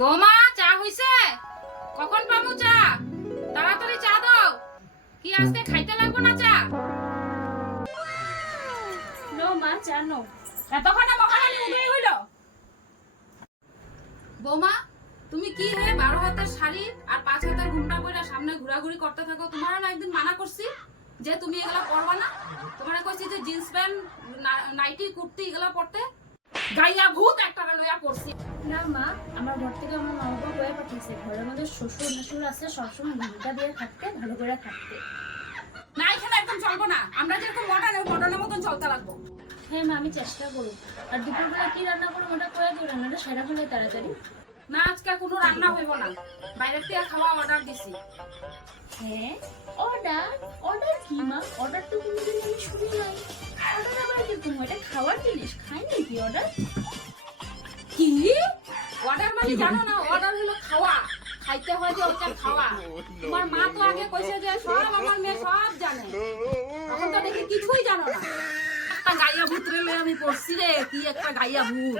বৌমা চা হইছে? কখন পাবো চা? তাড়াতাড়ি চা দাও। কি আজকে খাইতে লাগবো না চা? নো মা, চা নো। এতক্ষণে মহারানী উদয় হইল। বৌমা তুমি কি হে 12 হাতের শাড়ি আর 5 হাতের ঘুমটা পরে সামনে ঘোরাঘুরি করতে থাকো? তোমার না একদিন মানা করছি যে তুমি এগুলা পরবা না। তোমারে কইছি যে জিন্স প্যান্ট, নাইটি, কুর্তি এগুলা পরতে। গাইয়া ভূত একটা লইয়া পড়ছি। না মা, আমার ঘর থেকে আমার মা বাবা বয়ে পাঠিয়েছে ঘরের মধ্যে শ্বশুর শাশুর আছে, সবসময় ঘুমটা দিয়ে থাকতে, ভালো করে থাকতে। না এখানে একদম চলবো না। আমরা যেরকম মডার্নের মতন চলতে লাগবো। হ্যাঁ মা, আমি চেষ্টা করব। আর দুপুরবেলা কি রান্না করবো ওটা করে দিও, রান্নাটা সেরা ফেলে তাড়াতাড়ি। না আজকে কোনো রান্না হইব না, বাইরের থেকে খাওয়া অর্ডার দিছি। হ্যাঁ, অর্ডার? অর্ডার কি মা? অর্ডার তো কোনোদিন আমি শুনি নাই। অর্ডার আবার কি? তুমি এটা খাওয়ার জিনিস, খাই নাকি অর্ডার? কি অর্ডার মানে জানো না? অর্ডার হলো খাওয়া, খাইতে হয় যে ওটা খাওয়া। তোমার মা তো আগে কইছে যে সব আমার মেয়ে সব জানে, এখন তো দেখি কিছুই জানো না। একটা গাইয়া ভূত রে আমি পড়ছি রে, কি একটা গাইয়া ভূত।